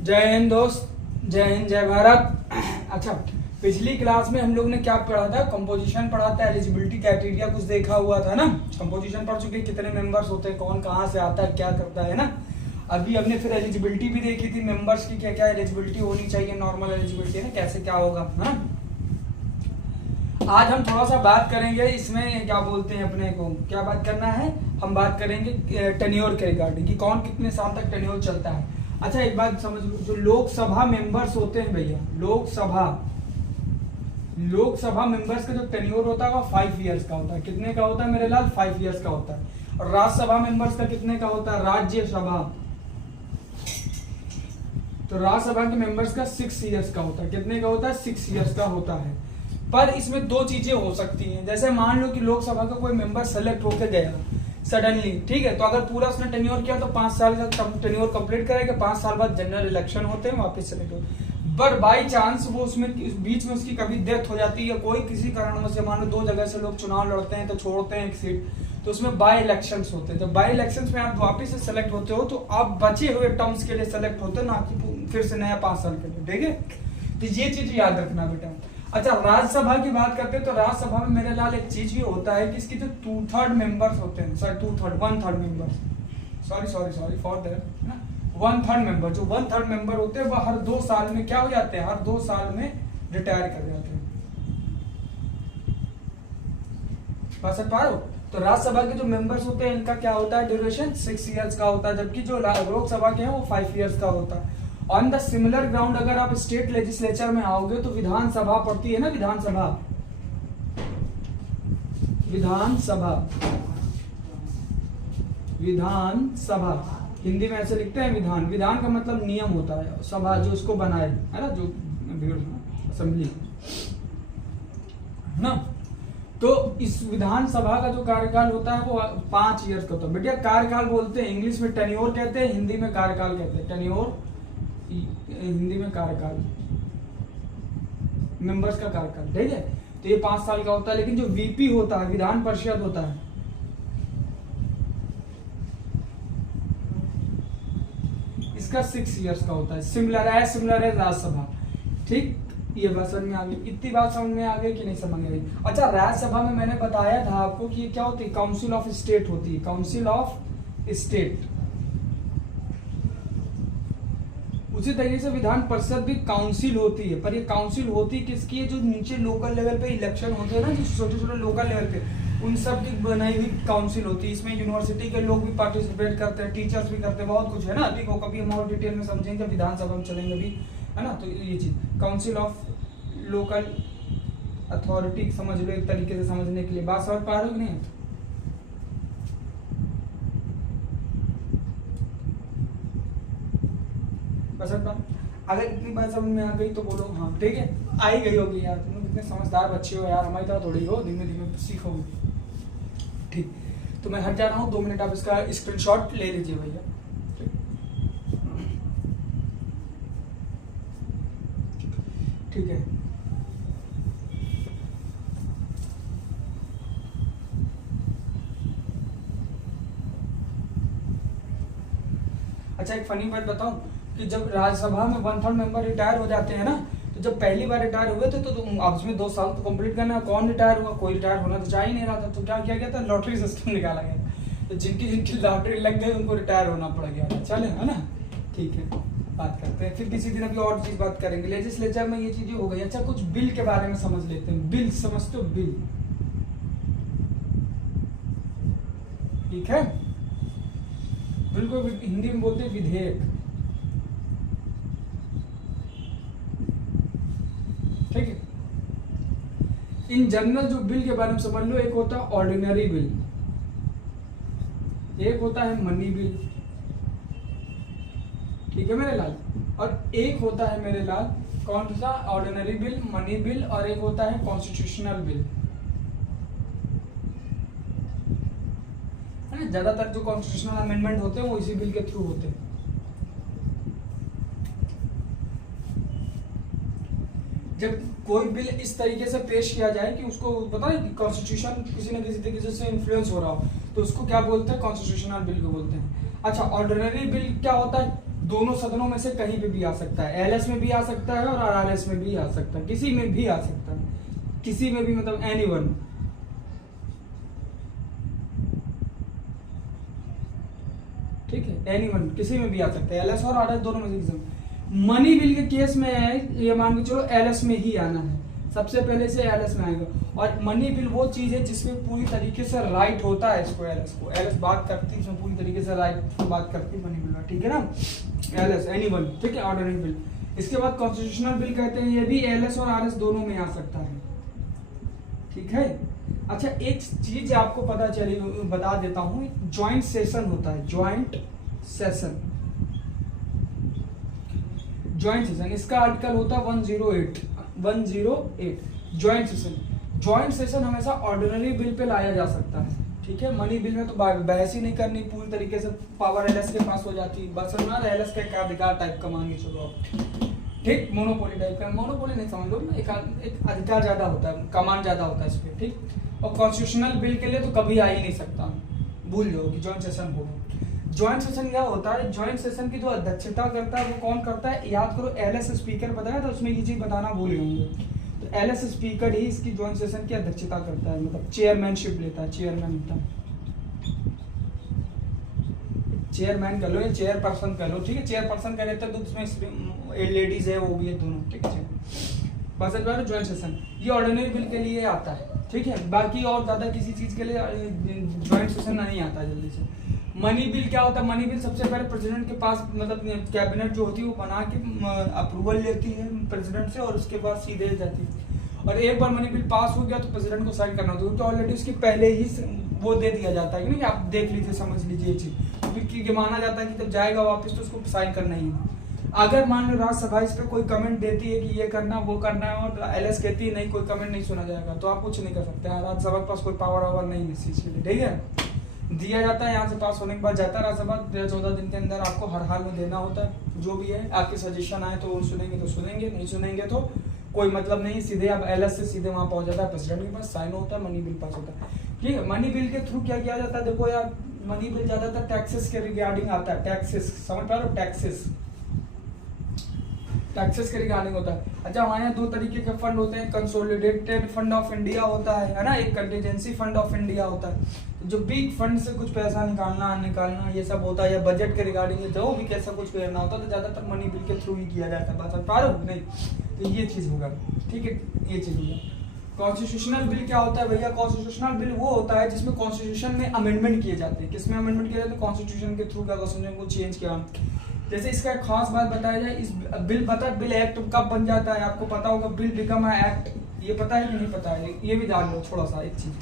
जय हिंद दोस्त, जय हिंद, जय भारत। अच्छा, पिछली क्लास में हम लोग ने क्या पढ़ा था? कंपोजिशन पढ़ा था, एलिजिबिलिटी क्राइटेरिया कुछ देखा हुआ था ना। कंपोजिशन पढ़ चुके, कितने मेंबर्स होते हैं, कौन कहाँ से आता है, क्या करता है ना। अभी हमने फिर एलिजिबिलिटी भी देखी थी, मेंबर्स की क्या क्या एलिजिबिलिटी होनी चाहिए, नॉर्मल एलिजिबिलिटी है ना, कैसे क्या होगा, है ना। आज हम थोड़ा सा बात करेंगे इसमें, क्या बोलते हैं, अपने को क्या बात करना है, हम बात करेंगे टेन्योर के रिगार्डिंग कि कौन कितने साल तक टेन्योर चलता है। अच्छा, एक बात समझ लो, जो लोकसभा मेंबर्स होते हैं भैया, लोकसभा मेंबर्स का जो टेन्योर होता है वो 5 इयर्स का होता है। कितने का होता है मेरे लाल? 5 इयर्स का होता है। और राज्यसभा मेंबर्स का कितने का होता है? राज्यसभा, तो राज्यसभा के मेंबर्स का 6 इयर्स का होता है। कितने का होता है? 6 इयर्स का होता है। पर इसमें दो चीजें हो सकती हैं। जैसे मान लो कि लोकसभा का कोई मेंबर सेलेक्ट होकर गया सडनली, ठीक है, तो अगर पूरा उसने टेन्योर किया तो 5 साल का टेन्योर कंप्लीट करेगा, 5 साल बाद जनरल इलेक्शन होते हैं, वापस सेलेक्ट होते हैं। पर बाई चांस वो उसमें बीच में उसकी कभी डेथ हो जाती है, कोई किसी कारण से, मान लो 2 जगह से लोग चुनाव लड़ते हैं तो छोड़ते हैं एक सीट, तो उसमें बाई इलेक्शंस होते हैं। तो बाई इलेक्शंस में आप वापस से सेलेक्ट होते हो तो आप बचे हुए टर्म्स के लिए सेलेक्ट होते हो, ना कि फिर से नया 5 साल के लिए, ठीक है। तो ये चीज याद रखना बेटा। अच्छा, राज्यसभा की बात करते हैं तो राज्यसभा में मेरे लाल एक चीज भी होता है कि इसकी जो 2/3 मेंबर्स होते हैं, sorry 1/3 members, sorry for that ना, 1/3 मेंबर, जो 1/3 मेंबर होते हैं वो हर 2 साल में क्या हो जाते हैं? हर 2 साल में रिटायर कर जाते हैं। बात समझ पा रहे हो? तो राज्यसभा के जो मेंबर्स होते हैं इनका क्या होता है? ड्यूरेशन 6 इयर्स का होता है, जबकि जो लोकसभा के हैं वो 5 इयर्स का होता है। ऑन द सिमिलर ग्राउंड अगर आप स्टेट लेजिस्लेचर में आओगे तो विधानसभा पड़ती है ना, विधानसभा हिंदी में ऐसे लिखते हैं विधान। विधान का मतलब नियम होता है, सभा जो उसको बनाए, है ना, जो असेंबली ना। तो इस विधानसभा का जो कार्यकाल होता है वो 5 इयर्स का होता है। बेटा कार्यकाल बोलते हैं, इंग्लिश में टेन्योर कहते हैं, हिंदी में कार्यकाल कहते हैं। टेन्योर हिंदी में कार्यकाल, मेंबर्स का कार्यकाल, ठीक है। तो ये 5 साल का होता है। लेकिन जो वीपी होता है, विधान परिषद होता है, इसका 6 इयर्स का होता है। सिमिलर है राज्यसभा, ठीक। ये बात समझ में आ गई? इतनी बात समझ में आ गई कि नहीं समझ में आई? अच्छा, राज्यसभा में मैंने बताया था आपको कि ये क्या होती है? काउंसिल ऑफ स्टेट होती है, काउंसिल ऑफ स्टेट। उसी तरीके से विधान परिषद भी काउंसिल होती है, पर ये काउंसिल होती किसकी है? जो नीचे लोकल लेवल पे इलेक्शन होते हैं ना, जो छोटे छोटे लोकल लेवल पे, उन सब की बनाई हुई काउंसिल होती है। इसमें यूनिवर्सिटी के लोग भी पार्टिसिपेट करते हैं, टीचर्स भी करते हैं, बहुत कुछ है ना। अभी को कभी हम और डिटेल में समझेंगे, विधानसभा में चलेंगे अभी, है ना। तो ये चीज काउंसिल ऑफ लोकल अथॉरिटी समझ लो एक तरीके से समझने के लिए। बात समझ पा रहे हो कि नहीं? पसंद बात, अगर इतनी बात समझ में आ गई तो बोलो हाँ, ठीक है, आ ही गई होगी यार। तुम इतने समझदार बच्चे हो यार, हमारी तरह थोड़ी हो, धीमे धीमे सीखोगे, ठीक। तो मैं हट जा रहा हूँ, 2 मिनट आप इसका स्क्रीनशॉट ले लीजिए भैया, ठीक है। अच्छा, एक फनी बात बताऊं कि जब राज्यसभा में 1/3 मेंबर रिटायर हो जाते हैं ना, तो जब पहली बार रिटायर हुए थे तो उसमें 2 साल तो कंप्लीट करना है। कौन रिटायर हुआ? कोई रिटायर होना तो चाह ही नहीं रहा था, तो क्या किया गया था? लॉटरी सिस्टम निकाला गया था। तो जिनकी लॉटरी लग गई उनको रिटायर होना पड़ गया था। चले, है ना, ठीक है। बात करते हैं फिर किसी दिन, अभी और चीज बात करेंगे। लेजिस्लेचर में ये चीजें हो गई। अच्छा, कुछ बिल के बारे में समझ लेते हैं। बिल समझते हो? बिल, ठीक है। बिल को हिंदी में बोलते हैं विधेयक, ठीक है। इन जनरल जो बिल के बारे में समझ लो, एक होता है ऑर्डिनरी बिल, एक होता है मनी बिल, ठीक है मेरे लाल, और एक होता है मेरे लाल कौन सा? ऑर्डिनरी बिल, मनी बिल, और एक होता है कॉन्स्टिट्यूशनल बिल, है ना। ज्यादातर जो कॉन्स्टिट्यूशनल अमेंडमेंट होते हैं वो इसी बिल के थ्रू होते हैं। जब कोई बिल इस तरीके से पेश किया जाए कि उसको पता है कि कॉन्स्टिट्यूशन किसी न किसी तरीके से इन्फ्लुएंस हो रहा हो, तो उसको क्या बोलते हैं? कॉन्स्टिट्यूशनल बिल को बोलते हैं। अच्छा, ऑर्डिनरी बिल क्या होता है? दोनों सदनों में से कहीं पे भी आ सकता है, एलएस में भी आ सकता है और आरआरएस में भी आ सकता है, किसी में भी आ सकता है, किसी में भी मतलब एनीवन। ठीक है, एनीवन किसी में भी आ सकता है, एलएस और आरआरएस दोनों में से। मनी बिल के केस में है, ये मान के चलो एलएस में ही आना है, सबसे पहले से एलएस में आएगा। और मनी बिल वो चीज है जिसमें पूरी तरीके से राइट होता है इसको, एलएस को, एलएस बात करती है इसमें पूरी तरीके से राइट बात करती है मनी बिल में, ठीक है ना, एलएस एनीवन, ठीक है, ऑर्डिनरी बिल। इसके बाद कॉन्स्टिट्यूशनल बिल कहते हैं, ये भी एलएस और आरएस दोनों में आ सकता है, ठीक है। अच्छा, एक चीज आपको पता चली, बता देता हूं, ज्वाइंट सेशन होता है, ज्वाइंट सेशन, ज्वाइंट सेशन, इसका आर्टिकल होता है 108 ज्वाइंट सेशन। ज्वाइंट सेशन हमेशा ऑर्डिनरी बिल पे लाया जा सकता है, ठीक है। मनी बिल में तो बहस ही नहीं करनी, पूरी तरीके से पावर एलएस के पास हो जाती है, बस ना एलएस का एकाधिकार टाइप का मान के चलो आप, ठीक, मोनोपोली टाइप का, मोनोपोली नहीं समझ लो, एक अधिकार ज्यादा होता है, कमांड ज्यादा होता है इस पे, ठीक। और कॉन्स्टिट्यूशनल बिल के लिए तो कभी आ ही नहीं सकता, भूल जाओ कि ज्वाइंट सेशन होगा। ज्वाइंट सेशन क्या होता है, ज्वाइंट सेशन की जो अध्यक्षता करता है वो कौन करता है, याद करो एलएस स्पीकर बताया था, उसमें ये चीज बताना भूल होंगे, तो एलएस स्पीकर ही इसकी ज्वाइंट सेशन की अध्यक्षता करता है, मतलब चेयरमैनशिप लेता है, चेयरमैन होता है, चेयरमैन कर लो या चेयरपर्सन कर लो, ठीक है, चेयरपर्सन का रहता है, तो उसमें लेडीज है वो भी है, दोनों, ठीक है। बस ज्वाइंट सेशन ये ऑर्डिनरी बिल के लिए आता है, ठीक है, बाकी और ज्यादा किसी चीज के लिए ज्वाइंट सेशन नहीं आता जल्दी से। मनी बिल क्या होता है, मनी बिल सबसे पहले प्रेसिडेंट के पास, मतलब कैबिनेट जो होती है वो बना के अप्रूवल लेती है प्रेसिडेंट से, और उसके बाद सीधे जाती है। और एक बार मनी बिल पास हो गया तो प्रेसिडेंट को साइन करना होता है, क्योंकि ऑलरेडी उसकी पहले ही वो दे दिया जाता है, नहीं, आप देख लीजिए, समझ लीजिए ये चीज, क्योंकि माना जाता है कि जब जाएगा वापस तो उसको साइन करना ही है। अगर मान लो राज्यसभा इस पे कोई कमेंट देती है कि ये करना वो करना है, और एलएस कहती है नहीं कोई कमेंट नहीं सुना जाएगा, तो आप कुछ नहीं कर सकते हैं, राज्यसभा के पास कोई पावर नहीं है इस चीज के लिए, ठीक है। दिया जाता है, यहाँ से पास होने के बाद जाता है राज्यसभा, 14 दिन के अंदर आपको हर हाल में देना होता है, जो भी है आपके सजेशन आए तो सुनेंगे तो सुनेंगे, नहीं सुनेंगे तो कोई मतलब नहीं, सीधे आप एलएस से सीधे वहां पहुंच जाता है प्रेसिडेंट के पास, साइन होता है, मनी बिल पास होता है, ठीक है। मनी बिल के थ्रू क्या किया जाता है, देखो यार, मनी बिल ज्यादातर टैक्सेस के रिगार्डिंग आता है, टैक्सेस समझ पा रहे हो, टैक्सेस के रिगार्डिंग होता है। अच्छा, हमारे यहाँ दो तरीके के फंड होते हैं, कंसोलिडेटेड फंड ऑफ इंडिया होता है ना, एक कंटीजेंसी फंड ऑफ इंडिया होता है, जो बिग फंड से कुछ पैसा निकालना ये सब होता है, या बजट के रिगार्डिंग जो भी कैसा कुछ करना होता है, तो ज्यादातर मनी बिल के थ्रू ही किया जाता है, बात पा रहे हो नहीं, तो ये चीज होगा, ठीक है, ये चीज होगा। कॉन्स्टिट्यूशनल बिल क्या होता है भैया, कॉन्स्टिट्यूशनल बिल वो होता है जिसमें कॉन्स्टिट्यूशन में अमेंडमेंट किए जाते हैं, किसमें अमेंडमेंट किए जाते हैं, कॉन्स्टिट्यूशन के थ्रू, क्या कॉन्स्टिट्यूशन को चेंज किया। जैसे इसका एक खास बात बताया जाए, इस बिल एक्ट कब बन जाता है, आपको पता होगा, बिल बिकम अ एक्ट, ये पता है कि नहीं पता है, ये भी जान लो थोड़ा सा एक चीज,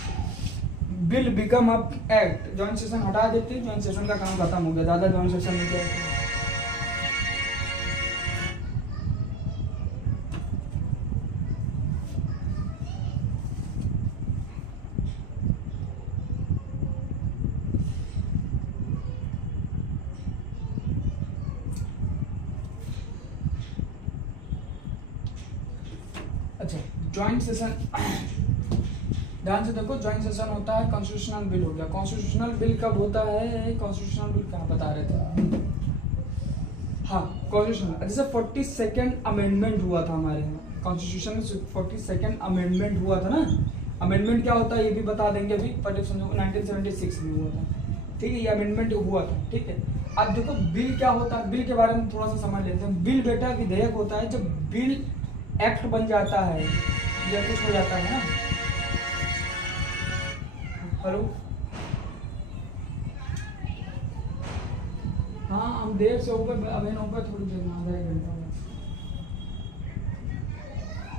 bill become a act, joint session हटा देते हैं, ज्वाइंट सेशन का काम खत्म हो गया, ज्यादा ज्वाइंट सेशन नहीं किया। अच्छा, ज्वाइंट सेशन ध्यान से देखो, ज्वाइंट सेशन होता है, कॉन्स्टिट्यूशनल बिल हो गया। कॉन्स्टिट्यूशनल बिल कब होता है, कॉन्स्टिट्यूशनल बिल कहाँ बता रहे थे, हाँ कॉन्स्टिट्यूशनल, जैसे 42nd अमेंडमेंट हुआ था हमारे यहाँ कॉन्स्टिट्यूशन में, 42nd अमेंडमेंट हुआ था ना, अमेंडमेंट क्या होता है ये भी बता देंगे अभी, पहले समझो 1976 में हुआ था, ठीक है, ये अमेंडमेंट हुआ था, ठीक है। अब देखो बिल क्या होता है, बिल के बारे में थोड़ा सा समझ लेते हैं। बिल बेटा विधेयक होता है, जब बिल एक्ट बन जाता है या कुछ हो जाता है ना, हेलो, हाँ हम देर से ऊपर, अभी ना ऊपर थोड़ी देर में, आधा एक घंटा,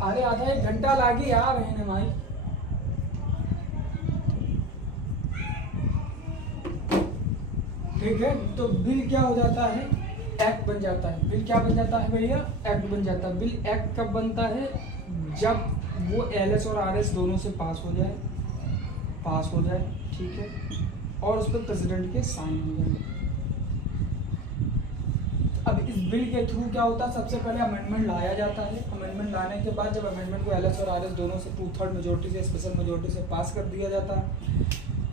अरे आधा एक घंटा लागे आ रहे हैं भाई, ठीक है। तो बिल क्या हो जाता है, एक्ट बन जाता है। बिल क्या बन जाता है भैया, एक्ट बन जाता है। बिल एक्ट कब बनता है, जब वो एलएस और आरएस दोनों से पास हो जाए, ठीक है, और उस पर प्रेसिडेंट के साइन हो जाए। अब इस बिल के थ्रू क्या होता है, सबसे पहले अमेंडमेंट लाया जाता है। अमेंडमेंट लाने के बाद जब अमेंडमेंट को एलएस और आरएस दोनों से 2/3 मेजोरिटी से, स्पेशल मेजोरिटी से पास कर दिया जाता है,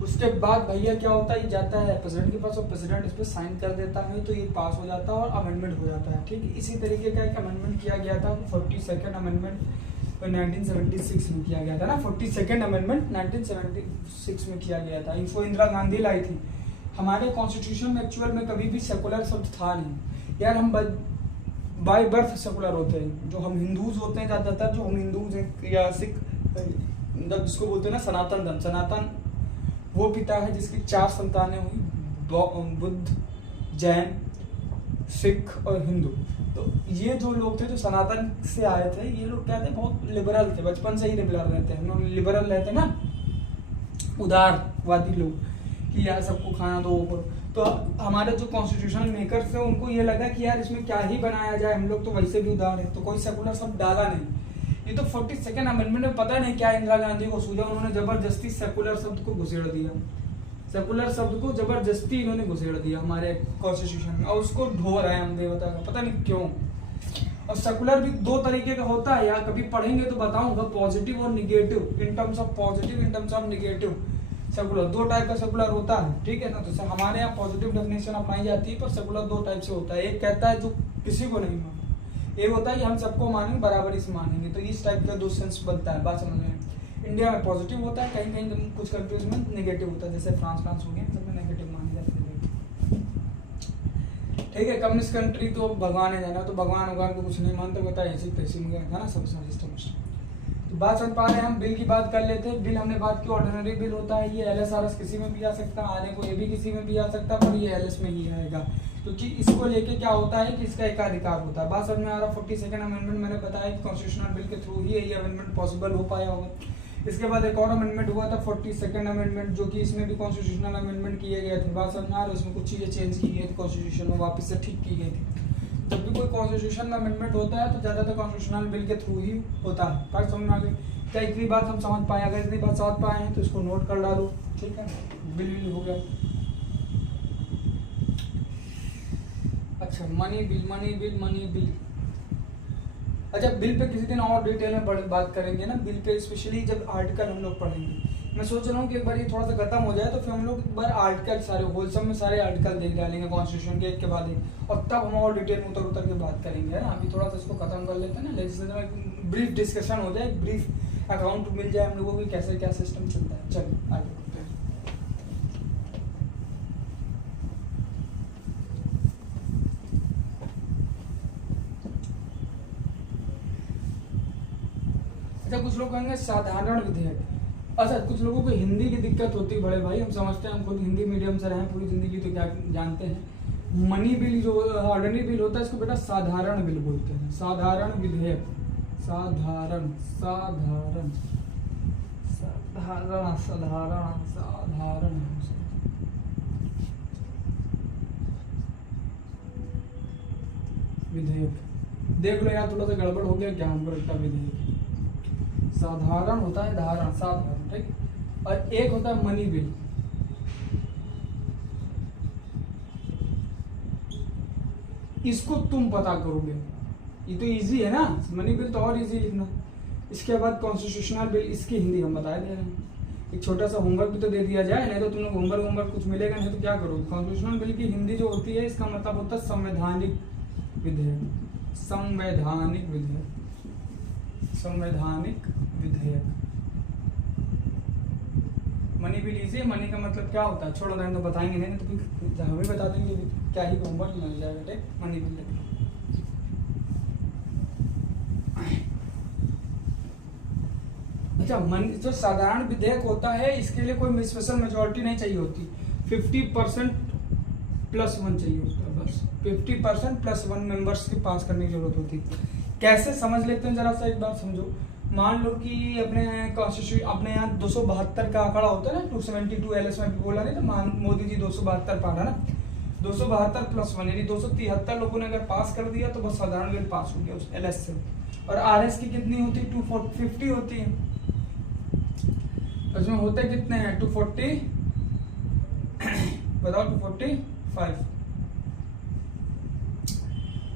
उसके बाद भैया क्या होता है, ये जाता है प्रेसिडेंट के पास और प्रेसिडेंट इस पर साइन कर देता है तो ये पास हो जाता है और अमेंडमेंट हो जाता है। ठीक है, इसी तरीके का एक अमेंडमेंट किया गया था 42nd अमेंडमेंट 1976 में किया गया था ना। 42nd अमेंडमेंट 1976 में किया गया था। इसको इंदिरा गांधी लाई थी। हमारे कॉन्स्टिट्यूशन में एक्चुअल में कभी भी सेकुलर शब्द था नहीं यार। हम बाय बर्थ सेकुलर होते हैं, जो हम हिंदूज होते हैं ज़्यादातर, जो हम हिंदूज हैं या सिख जिसको बोलते हैं ना सनातन धर्म, सनातन वो पिता है जिसकी 4 संतानें हुई, बुद्ध, जैन, सिख और हिंदू। तो ये जो लोग थे जो सनातन से आए थे, ये लोग क्या थे, बहुत लिबरल थे, बचपन से ही लिबरल रहते हैं। हम लोग लिबरल रहते हैं ना, उदारवादी लोग, कि यार सबको खाना दो। तो हमारे जो कॉन्स्टिट्यूशनल मेकर्स थे उनको ये लगा कि यार इसमें क्या ही बनाया जाए, हम लोग तो वैसे भी उदार है, तो कोई सेकुलर शब्द डाला नहीं। ये तो 42nd अमेंडमेंट में पता नहीं क्या इंदिरा गांधी को सूझा, उन्होंने जबरदस्ती सेकुलर शब्द को घुसेड़ दिया। सेकुलर शब्द को जबरदस्ती इन्होंने घुसेड़ दिया हमारे कॉन्स्टिट्यूशन में, और उसको ढो रहे हैं हम देवता का, पता नहीं क्यों। और सेकुलर भी 2 तरीके का होता है यार, कभी पढ़ेंगे तो बताऊंगा, पॉजिटिव और negative. In terms of positive, in terms of negative secular 2 type का सेकुलर होता है। ठीक है ना, तो हमारे यहाँ पॉजिटिव डेफिनेशन अपनाई जाती है, पर सेकुलर 2 टाइप से होता है। एक कहता है जो किसी को नहीं मानता, एक होता है कि हम सबको मानेंगे, बराबरी से मानेंगे। तो इस टाइप का 2 सेंस बनता है, बात समझ में। इंडिया में पॉजिटिव होता है, कहीं कहीं कुछ कंट्रीज में नेगेटिव होता है, जैसे फ्रांस हो गया, सब में नेगेटिव माने जाते हैं। ठीक है, कम्युनिस्ट कंट्री तो भगवान है जाना, तो भगवान को कुछ नहीं मानते, होता है ऐसी तैसी में था ना सब सिस्टम। तो बात समझ पा रहे हैं, हम बिल की बात कर लेते हैं। बिल हमने बात की, ऑर्डिनरी बिल होता है, ये LSRS किसी में भी आ सकता है, आने को ये भी किसी में भी आ सकता है, पर ये LS में ही आएगा, क्योंकि इसको लेके क्या होता है कि इसका एकाधिकार होता है। बात समझ में आ रहा। 42nd अमेंडमेंट मैंने बताया कि कॉन्स्टिट्यूशनल बिल के थ्रू ही ये अमेंडमेंट पॉसिबल हो पाया होगा। इसके बाद एक और अमेंडमेंट हुआ था 42nd अमेंडमेंट, जो कि इसमें भी कॉन्स्टिट्यूशनल अमेंडमेंट किए गए थे। बात समझ में आ रहा है, इसमें कुछ चीजें चेंज की गई थी, कॉन्स्टिट्यूशन में वापस से ठीक की गई थी। जब भी कोई कॉन्स्टिट्यूशन में अमेंडमेंट होता है तो ज्यादातर कॉन्स्टिट्यूशनल बिल के थ्रू ही होता है। बात समझ में आ गई क्या? इतनी बात हम समझ पाए? अगर इतनी बात समझ पाए हैं तो इसको नोट कर डालो। ठीक है, बिल हो गया। अच्छा, मनी बिल। अच्छा, बिल पे किसी दिन और डिटेल में बात करेंगे ना, बिल पे स्पेशली जब आर्टिकल हम लोग पढ़ेंगे। मैं सोच रहा हूँ कि एक बार ये थोड़ा सा खत्म हो जाए तो फिर हम लोग एक बार आर्टिकल सारे होलसम में सारे आर्टिकल देख डालेंगे कॉन्स्टिट्यूशन के, एक के बाद एक, और तब हम और डिटेल में उतर के बात करेंगे, है ना। अभी थोड़ा सा इसको खत्म कर लेते हैं ना, लेजिस्लेटिव ब्रीफ डिस्कशन हो जाए, ब्रीफ अकाउंट मिल जाए हम लोगों को कैसे क्या सिस्टम चलता है। चलो आगे बढ़ते हैं। अच्छा, कुछ लोग कहेंगे साधारण विधेयक। अच्छा, कुछ लोगों को हिंदी की दिक्कत होती है बड़े भाई, हम समझते हैं, हम खुद हिंदी मीडियम से रहे हैं पूरी जिंदगी, तो क्या जानते हैं। मनी बिल जो ऑर्डिनरी बिल होता है, इसको बेटा साधारण बिल बोलते हैं। साधारण विधेयक, साधारण साधारण साधारण साधारण साधारण विधेयक। देख लो यार, थोड़ा सा गड़बड़ हो गया क्या, हमको लगता विधेयक साधारण होता है, धारण साधारण, ठीक। और एक होता है मनी बिल। इसको तुम पता करोगे, ये तो इजी है ना, मनी बिल तो और इजी लिखना। इसके बाद कॉन्स्टिट्यूशनल बिल, इसकी हिंदी हम बता दे रहे हैं। एक छोटा सा होमवर्क भी तो दे दिया जाए, नहीं तो तुम लोग होमवर्क कुछ मिलेगा नहीं तो क्या करोगे। कॉन्स्टिट्यूशनल बिल की हिंदी जो होती है, इसका मतलब होता है संवैधानिक विधेयक। संवैधानिक विधेयक, संवैधानिक विधेयक। मनी बिल इजी है। मनी का मतलब क्या होता है, छोड़ो नहीं तो बताएंगे नहीं तो फिर हम ही बता देंगे, क्या ही होमवर्क मिल जाएगा। ठीक, मनी बिल लिख लो। अच्छा, जो साधारण विधेयक होता है, इसके लिए कोई स्पेशल मेजोरिटी नहीं चाहिए होती, 50% +1 चाहिए होता है बस। 50% +1 मेंबर्स के पास करने की जरूरत होती है। कैसे समझ लेते हैं जरा सा, एक बार समझो। मान लो कि अपने कॉन्स्टिट्यूशन, अपने यहाँ 272 का आंकड़ा होता है ना, 272 LS में बोला नहीं तो मोदी जी 272 पाना ना, 272 +1 यानी 273 लोगों ने अगर पास कर दिया तो बस साधारण बिल पास हो गया उस LS से। और RS की कितनी होती है, 250 होती है। इसमें होते कितने हैं, 240 बताओ, 245।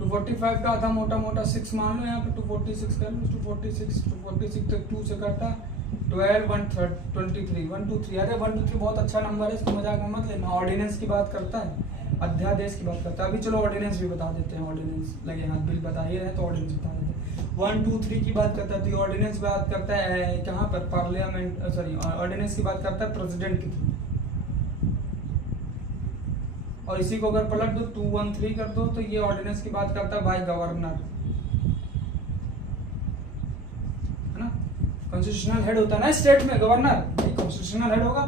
245 का आधा मोटा मोटा 6 मान लो, यहाँ पे 246 कर लो। 246 तो 2 से काटा 12 1 23 1 2 3, अरे 1 2 3 बहुत अच्छा नंबर है, इसको मजाक में मत लेना। ऑर्डिनेंस की बात करता है, अध्यादेश की बात करता है। अभी चलो ऑर्डिनेंस भी बता देते हैं, ऑर्डिनेंस लगे हाथ बिल बता ही रहे तो ऑर्डिनेंस बता देते हैं। 1 2 3 की बात करता है तो ऑर्डिनेंस बात करता है कहाँ पर, पार्लियामेंट, सॉरी ऑर्डिनेंस की बात करता है प्रेसिडेंट के थ्रू। और इसी को अगर पलट दो 2 1 3 कर दो तो ये ऑर्डिनेंस की बात करता है भाई गवर्नर, है ना। कॉन्स्टिट्यूशनल हेड होता है ना स्टेट में गवर्नर, कॉन्स्टिट्यूशनल हेड होगा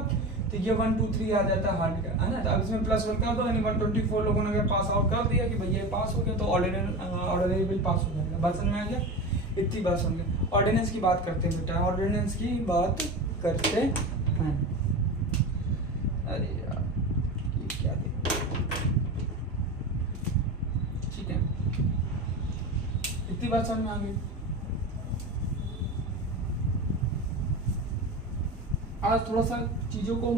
तो ये 1 2 3 आ जाता है हार्ड का, है ना। तो अब इसमें +1 कर दो, यानी 124 लोगों ने अगर पास आउट कर दिया कि भैया पास हो गया तो ऑर्डिनरी बिल पास हो जाएगा। बात समझ में आ गया, इतनी बात समझ गए। ऑर्डिनेंस की बात करते हैं बेटा, ऑर्डिनेंस की बात करते हैं। अरे यार ये क्या दे, ठीक है, इतनी बात समझ में आ गई। आज थोड़ा सा चीजों को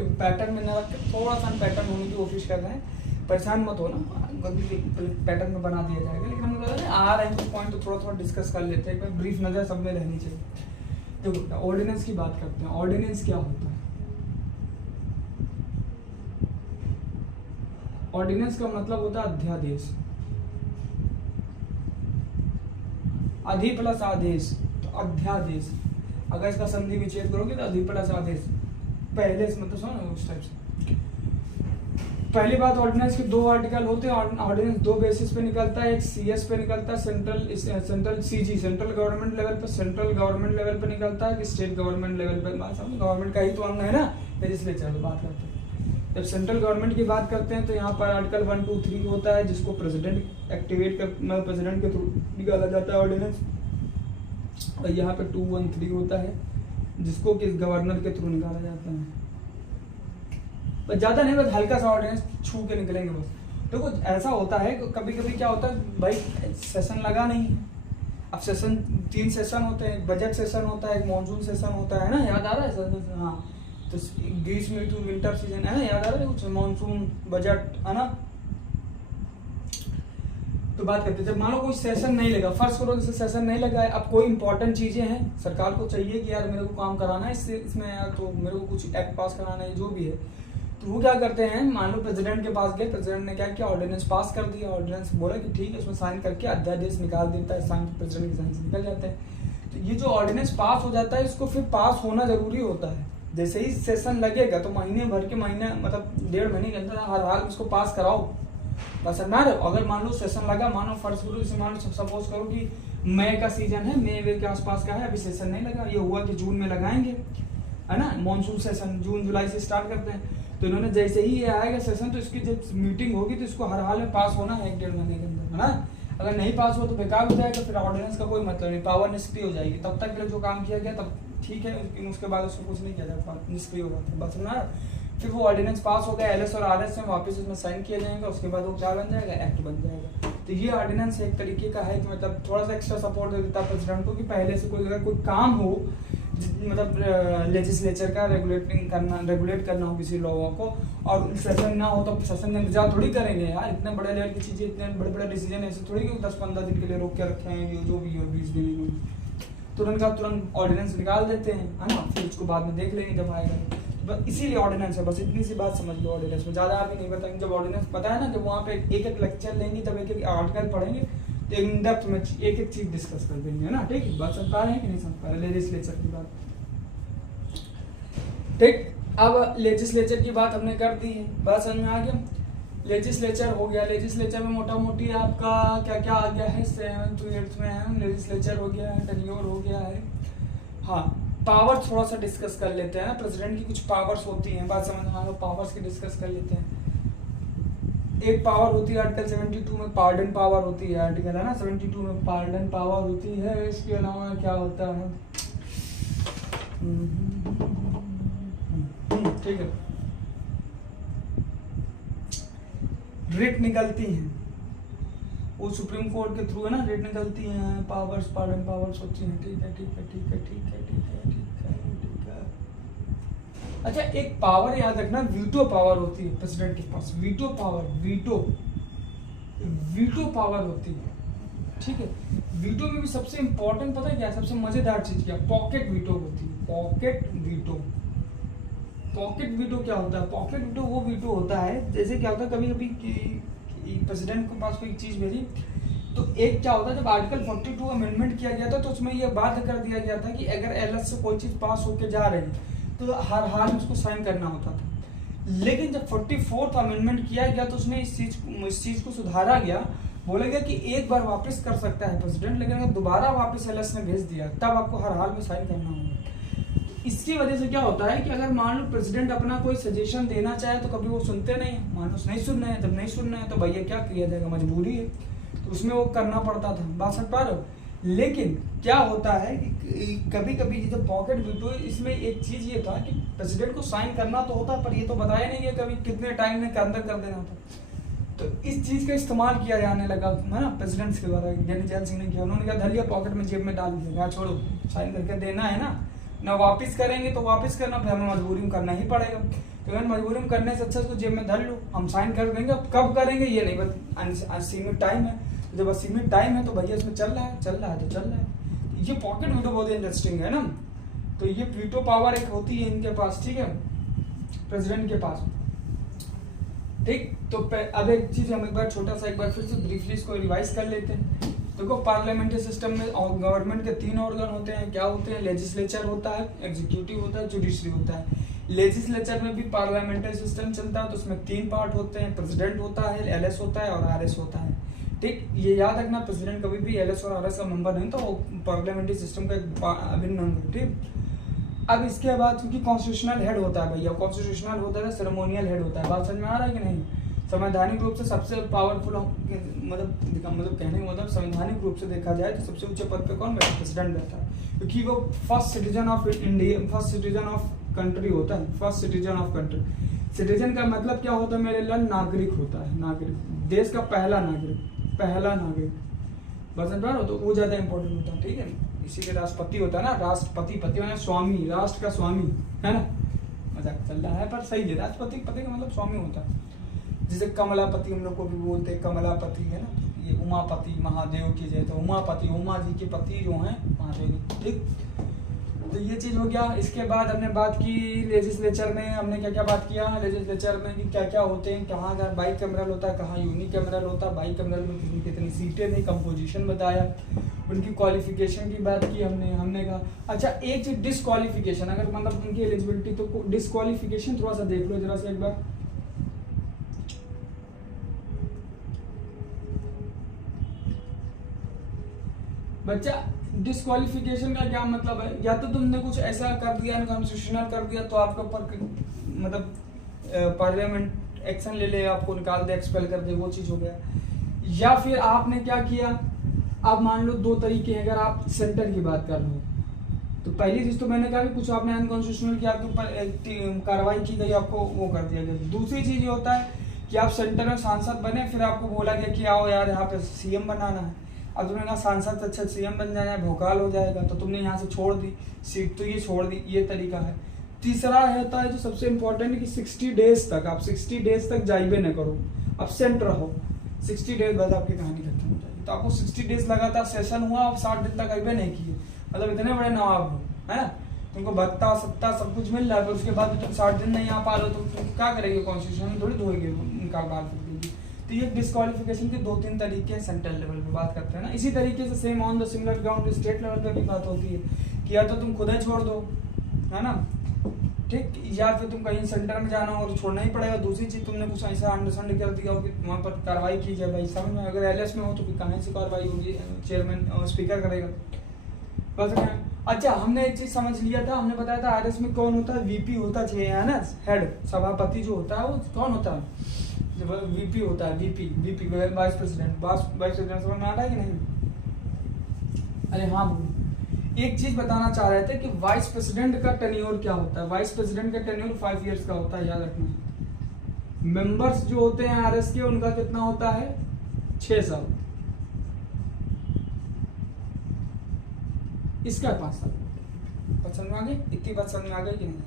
एक पैटर्न में न रख के थोड़ा सा पैटर्न होने की कोशिश कर रहे हैं, परेशान मत हो ना, पैटर्न में बना दिया जाएगा। लेकिन हम लोग आ रहे हैं कुछ पॉइंट तो थोड़ा थोड़ा डिस्कस कर लेते हैं, एक ब्रीफ नजर सब में रहनी चाहिए। देखो ऑर्डिनेंस की बात करते हैं, ऑर्डिनेंस क्या होता है। ऑर्डिनेंस का मतलब होता है अध्यादेश, अधि प्लस आदेश, तो अध्यादेश। अगर इसका संधि विच्छेद करोगे तो अधि प्लस आदेश, पहले से मतलब समझो उस टाइप से। पहली बात, ऑर्डिनेंस के 2 आर्टिकल होते हैं। ऑर्डिनेंस 2 बेसिस पे निकलता है, एक सीएस पे निकलता है, central CG central government level पे, सेंट्रल गवर्नमेंट लेवल पे निकलता है कि स्टेट गवर्नमेंट लेवल पे। गवर्नमेंट का ही तो अंग है ना, लेजिस्लेचर की बात करते हैं। जब सेंट्रल गवर्नमेंट की बात करते हैं तो यहाँ पर आर्टिकल 1 2 3 होता है जिसको प्रेसिडेंट एक्टिवेट कर, प्रेसिडेंट के थ्रू निकाला जाता है ऑर्डिनेंस। और यहाँ पे 2 1 3 होता है जिसको कि गवर्नर के थ्रू निकाला जाता है। बस ज्यादा नहीं, बस हल्का सा ऑर्डिनेंस छू के निकलेंगे बस। देखो ऐसा होता है कभी कभी क्या होता है भाई, सेशन लगा नहीं है। अब सेशन 3 सेशन होते हैं, एक बजट सेशन होता है, एक मॉनसून सेशन होता है ना, याद आ रहा है सर? हाँ, तो ग्रीष्म ऋतु विंटर सीजन है ना, याद आ रहा है कुछ, मॉनसून बजट, है ना। तो बात करते हैं, जब मान लो कोई सेशन नहीं लगा, फर्स्ट करो जैसे सेशन नहीं लगा है, अब कोई इंपॉर्टेंट चीजें हैं, सरकार को चाहिए कि यार मेरे को काम कराना है इसमें यार, तो मेरे को कुछ एक्ट पास कराना है, जो भी है, तो वो क्या करते हैं, मान लो प्रेसिडेंट के पास गए, प्रेसिडेंट ने क्या किया, ऑर्डिनेंस पास कर दिया। ऑर्डिनेंस बोला कि ठीक है, उसमें साइन करके अध्यादेश निकाल देता है, साइन प्रेसिडेंट के साइन से निकल जाता है। तो ये जो ऑर्डिनेंस पास हो जाता है, इसको फिर पास होना जरूरी होता है। जैसे ही सेशन लगेगा तो महीने भर के महीने, मतलब 1.5 महीने के अंदर हर हाल उसको पास कराओ, बस ना रहे। अगर मान लो सेशन लगा, मानो फर्स्ट करो, इसे मान लो सपोज करो कि मई का सीजन है, मई के आसपास का है, अभी सेशन नहीं लगा, ये हुआ कि जून में लगाएंगे, है ना। मॉनसून सेशन जून जुलाई से स्टार्ट करते हैं, तो इन्होंने जैसे ही ये आएगा सेशन तो इसकी जब मीटिंग होगी तो इसको हर हाल में पास होना है 1.5 महीने के अंदर, है ना। अगर नहीं पास हो तो बेकार हो जाएगा, फिर ऑर्डिनेंस का कोई मतलब नहीं, पावर निष्क्रिय हो जाएगी। तब तक के लिए जो काम किया गया तब ठीक है, लेकिन उसके बाद उसको कुछ नहीं किया जाता, निष्क्रिय हो जाता है, बस ना। फिर वो ऑर्डिनेंस पास हो गया, एलएस और आरएस में वापस उसमें साइन किया जाएगा, उसके बाद वो क्या बन जाएगा, एक्ट बन जाएगा। तो ये ऑर्डिनेंस एक तरीके का है कि मतलब थोड़ा सा एक्स्ट्रा सपोर्ट दे देता है प्रेसिडेंट को कि पहले से कोई अगर कोई काम हो, मतलब लेजिस्लेचर का रेगुलेट करना हो किसी लोगों को, और सेशन ना हो तो सेशन का इंतजार थोड़ी करेंगे यार। इतने बड़े लेवल की चीजें, इतने बड़े बड़े डिसीजन ऐसे थोड़ी कि 10-15 दिन के लिए रोक के रखे हैं, जो भी है 20 दिन में तुरंत का तुरंत ऑर्डिनेंस निकाल देते हैं, है ना। फिर उसको बाद में देख लेंगे जब आएगा, बस इसीलिए ऑर्डिनेंस है, बस इतनी सी बात समझ लो। ऑर्डिनेंस में ज्यादा आगे नहीं बताएंगे, जब ऑर्डिनेंस पता है ना, जब वहाँ पे एक एक लेक्चर लेंगे, तब एक एक आर्टिकल पढ़ेंगे, तो इन डेप्थ में एक एक चीज डिस्कस कर देंगे, है ना। ठीक है, बात समझ पा रहे हैं कि नहीं समझ पा रहे लेजिस्लेचर की बात? ठीक, अब लेजिस्लेचर की बात हमने कर दी है, बात समझ में आ गया। लेजिस्लेचर हो गया, लेजिस्लेचर में मोटा मोटी आपका क्या क्या आ गया है, 7th to 8th में है, लेजिस्लेचर हो गया है, टेन्योर हो गया है। हाँ, पावर थोड़ा सा डिस्कस कर लेते हैं ना, प्रेसिडेंट की कुछ पावर्स होती हैं, बात समझ में, पावर्स की डिस्कस कर लेते हैं। एक पावर होती है आर्टिकल 72 में, पार्डन पावर होती है, आर्टिकल है ना 72 में पार्डन पावर होती है। इसके अलावा क्या होता है, ठीक है, रिट निकलती हैं, वो सुप्रीम कोर्ट के थ्रू है ना, रिट निकलती हैं, पावर्स पार्डन पावर्स होती हैं। ठीक है ठीक है ठीक है ठीक है ठीक है ठीक है ठीक है। अच्छा, एक पावर याद रखना, वीटो पावर होती है प्रेसिडेंट के पास, वीटो पावर, वीटो पावर होती है। ठीक है। वीटो में भी सबसे इंपॉर्टेंट पता है क्या, सबसे मजेदार चीज क्या, पॉकेट वीटो होती है। पॉकेट वीटो, पॉकेट वीटो क्या होता है? पॉकेट वीटो वो वीटो होता है, जैसे क्या होता है कभी कभी प्रेसिडेंट के पास कोई चीज भेजी, तो एक क्या होता है, जब आर्टिकल 42 अमेंडमेंट किया गया था तो उसमें यह बात कर दिया गया था कि अगर एलएस से कोई चीज पास होके जा रही है तो हर हाल में उसको साइन करना होता था। लेकिन जब 44th अमेंडमेंट किया गया तो उसमें इस चीज को सुधारा गया, बोला गया कि एक बार वापस कर सकता है प्रेसिडेंट, लेकिन अगर दोबारा वापस एलएस ने भेज दिया तब आपको हर हाल में साइन करना होगा। इसकी वजह से क्या होता है कि अगर मान लो प्रेसिडेंट अपना कोई सजेशन देना चाहे तो कभी वो सुनते नहीं, मान लो नहीं सुनना है, जब नहीं सुनना है तो भैया क्या किया जाएगा, मजबूरी है, तो उसमें वो करना पड़ता था, बात समझ पा रहे हो। लेकिन क्या होता है कि कभी कभी जो पॉकेट वीटो, इसमें एक चीज ये था कि प्रेसिडेंट को साइन करना तो होता, पर ये तो बताया नहीं है कभी कितने टाइम में के अंदर कर देना था। तो इस चीज का इस्तेमाल किया जाने लगा है ना प्रेसिडेंट के द्वारा। ज्ञानी जैल सिंह ने किया, उन्होंने क्या धर लिया पॉकेट में, जेब में डाल दिया, छोड़ो साइन करके देना है ना वापस करेंगे तो वापस करना, फिर हमें मजबूरी में करना ही पड़ेगा, तो अगर मजबूरी में करने से अच्छा तो जेब में धर लो, हम साइन कर देंगे। अब कब करेंगे ये नहीं, बस असीमित टाइम है, जब असीमित टाइम है तो भैया इसमें चल रहा है तो चल रहा है। ये पॉकेट वीटो बहुत इंटरेस्टिंग है ना। तो ये वीटो पावर एक होती है इनके पास, ठीक है, प्रेसिडेंट के पास, ठीक। तो अब एक चीज हम एक बार छोटा सा एक बार फिर से ब्रीफली इसको रिवाइज कर लेते हैं। देखो पार्लियामेंट्री सिस्टम में गवर्नमेंट के 3 ऑर्गन होते हैं, क्या होते हैं, लेजिस्लेचर होता है, एग्जीक्यूटिव होता है, जुडिशरी होता है। लेजिस्लेचर में भी पार्लियामेंट्री सिस्टम चलता है, तो उसमें 3 पार्ट होते हैं, प्रेसिडेंट होता है, एलएस होता है और आरएस होता है, ठीक। ये याद रखना, प्रेसिडेंट कभी भी एलएस और आरएस का मेंबर नहीं, तो वो पार्लियामेंट्री सिस्टम का एक अभिन्न अंग है, ठीक। अब इसके बाद क्योंकि कॉन्स्टिट्यूशनल हेड होता है भैया, कॉन्स्टिट्यूशनल होता है, सेरेमोनियल हेड होता है, बात समझ में आ रहा है कि नहीं। संवैधानिक रूप से सबसे पावरफुल मतलब कहने का मतलब संवैधानिक रूप से देखा जाए तो सबसे ऊंचे पद पे कौन बैठा, प्रेसिडेंट बैठा है, क्योंकि वो first citizen of India, first citizen of country होता है, first citizen of country. Citizen का मतलब क्या होता है मेरे लिए, नागरिक होता है, नागरिक, देश का पहला नागरिक, बस समझ रहे हो, तो वो ज्यादा इंपॉर्टेंट होता है, ठीक है। इसी के राष्ट्रपति होता है ना, राष्ट्रपति, पति माने स्वामी, राष्ट्र का स्वामी है ना, मजाक चल रहा है पर सही है, राष्ट्रपति पति का मतलब स्वामी होता है। जैसे कमलापति हम लोग को भी बोलते हैं, कमलापति है ना, ये उमापति, महादेव की जय, तो उमापति, उमा जी के पति जो हैं महादेव, ठीक। तो ये चीज हो गया। इसके बाद हमने बात की लेजिस्लेचर में, हमने क्या क्या बात किया लेजिस्लेचर में कि क्या क्या होते हैं, कहाँ का बाइकैमरल होता है, कहाँ यूनिकैमरल होता है, बाइकैमरल में कितनी कितनी सीटें थी, कंपोजिशन बताया, उनकी क्वालिफिकेशन की बात की हमने कहा। अच्छा एक चीज डिसक्वालिफिकेशन, अगर मतलब उनकी एलिजिबिलिटी, तो डिसक्वालिफिकेशन थोड़ा सा देख लो जरा सा एक बार। बच्चा डिस्क्वालिफिकेशन का क्या मतलब है, या तो तुमने कुछ ऐसा कर दिया अनकॉन्स्टिट्यूशनल कर दिया तो आपके ऊपर मतलब पार्लियामेंट एक्शन ले ले, आपको निकाल दे, एक्सपेल कर दे, वो चीज हो गया। या फिर आपने क्या किया, आप मान लो 2 तरीके हैं, अगर आप सेंटर की बात कर रहे हो तो पहली चीज तो मैंने कहा कि कुछ आपने अनकॉन्स्टिट्यूशनल किया, आपके ऊपर कार्रवाई की गई, आपको वो कर दिया गया। दूसरी चीज ये होता है कि आप सेंटर में सांसद बने, फिर आपको बोला गया कि आओ यार यहाँ पे सीएम बनाना है, अब तुमने कहा सांसद अच्छा सीएम बन जाए, भोकाल हो जाएगा, तो तुमने यहाँ से छोड़ दी सीट, तो ये छोड़ दी, ये तरीका है। तीसरा होता है जो सबसे इम्पोर्टेंट है कि 60 डेज तक, आप 60 डेज तक जाइबे न करो, एब्सेंट रहो, 60 डेज बाद आपकी कहानी खत्म हो जाएगी। तो आपको 60 डेज लगातार सेशन हुआ, आप 60 दिन तक आइबे नहीं किए, मतलब इतने बड़े नवाब हो, है ना, तुमको भत्ता सत्ता सब कुछ मिल रहा है, उसके बाद भी तुम 60 दिन नहीं आ पा रहे हो, तो तुम क्या करेंगे, कॉन्स्टिट्यूशन में थोड़ी धोएंगे उनका बात करेगी। तो ये डिस्क्वालिफिकेशन के 2-3 तरीके हैं, सेंट्रल लेवल पे बात करते हैं ना। इसी तरीके से same on the similar ground state level पे भी बात होती है कि या तो तुम खुद ही छोड़ दो, है ना, ठीक, या फिर तुम कहीं सेंटर में जाना हो तो छोड़ना ही पड़ेगा। दूसरी चीज तुमने कुछ ऐसा अंडरस्टैंड कर दिया हो कि वहाँ पर कार्रवाई की जाए, भाई समझ में, अगर एलएस में हो तो फिर कहाँ से कार्रवाई होगी, चेयरमैन स्पीकर करेगा, बस। अच्छा हमने एक चीज समझ लिया था, हमने बताया था आरएस में कौन होता है, वीपी होता है ना, हेड सभापति जो होता है वो कौन होता है, जब वीपी होता है, VP vice president, vice president समझ में आ रहा है कि नहीं। अरे हाँ बोलो, एक चीज बताना चाह रहे थे कि वाइस प्रेसिडेंट का टेन्योर क्या होता है। वाइस प्रेसिडेंट का टेन्योर 5 इयर्स का होता है, याद रखना। मेंबर्स जो होते हैं आरएस के, उनका कितना होता है, 6 साल, इसका 5 साल। समझ में आ गई, इतनी बात समझ में आ गई कि नहीं,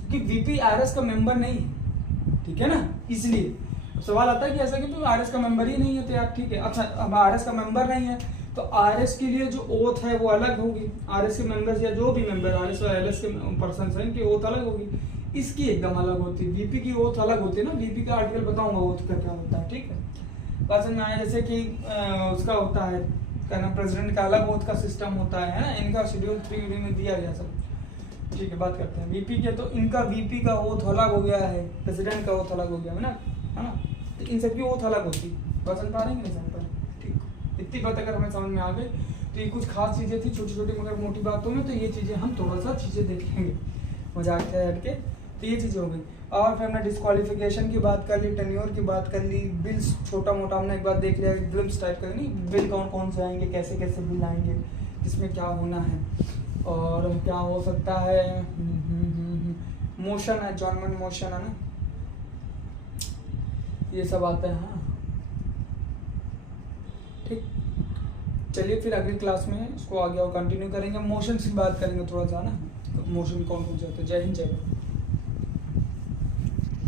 क्योंकि वीपी आरएस का मेंबर नहीं है, ठीक है ना, इसलिए सवाल आता है कि ऐसा कि तो आरएस का मेंबर ही नहीं है, तो यार ठीक है। अच्छा, अब आरएस का मेंबर नहीं है तो आरएस के लिए जो ओथ है वो अलग होगी। आरएस के मेंबर्स या जो भी मेंबर आरएस और एलएस के पर्सन है इनकी ओथ अलग होगी, इसकी एकदम अलग होती है। वीपी की ओथ अलग होती है ना, वीपी का आर्टिकल बताऊंगा ओथ का क्या होता है, ठीक है। बात समझ में आया? जैसे कि उसका होता है क्या नाम, प्रेसिडेंट का अलग ओथ का सिस्टम होता है ना, इनका शेड्यूल 3 में दिया गया सब, ठीक है। बात करते हैं वीपी के, तो इनका वीपी का ओथ अलग हो गया है, प्रेसिडेंट का ओथ अलग हो गया है ना, तो इन सबकी ओथ अलग होती है। बात समझ पा रहे हैं नहीं समझ पा रहे? ठीक, इतनी बात अगर हमें समझ में आ गई तो ये कुछ खास चीजें थी, छोटी छोटी मगर मोटी बातों में, तो ये चीजें हम थोड़ा सा चीजें देख लेंगे मजाक से हट के। तो ये चीजें हो गई, और फिर हमने डिस्क्वालिफिकेशन की बात कर ली, टेन्योर की बात कर ली, बिल्स छोटा मोटा हमने एक बार देख लिया, ग्लिम्स टाइप का नहीं, बिल कौन कौन से आएंगे, कैसे कैसे बिल आएंगे, किसमें क्या होना है और क्या हो सकता है। मोशन है, जॉनमेंट मोशन है ना, ये सब आता है। हाँ ठीक, चलिए फिर अगली क्लास में इसको आगे और कंटिन्यू करेंगे, मोशन की बात करेंगे थोड़ा सा ना, मोशन कौन कौन से होते हैं। जय हिंद, जय भारत।